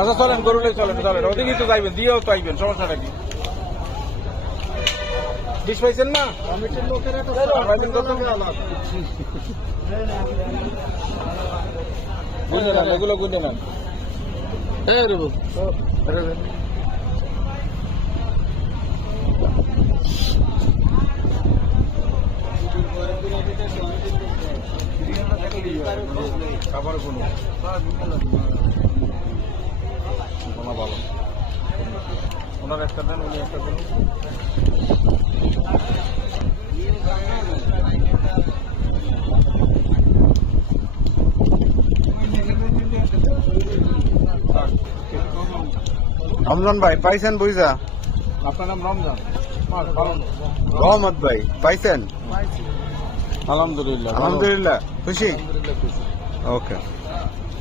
আচ্ছা চলেন গরুলে চলেন চলেন ওদিকেই তো যাইবেন দিয়েও তো আইবেন সমস্যাটা কি 20 পাইছেন না পাইছেন কত গুনে নেন এগুলো গুনে নেন আবার কোনো ভালো ওনার একটা দেন উনি একটা দেন রমজান ভাই পাইছেন বুঝা? আপনার নাম রমজান? মোহাম্মদ ভাই পাইছেন? আলহামদুলিল্লাহ আলহামদুলিল্লাহ খুশি? আলহামদুলিল্লাহ খুশি। ওকে।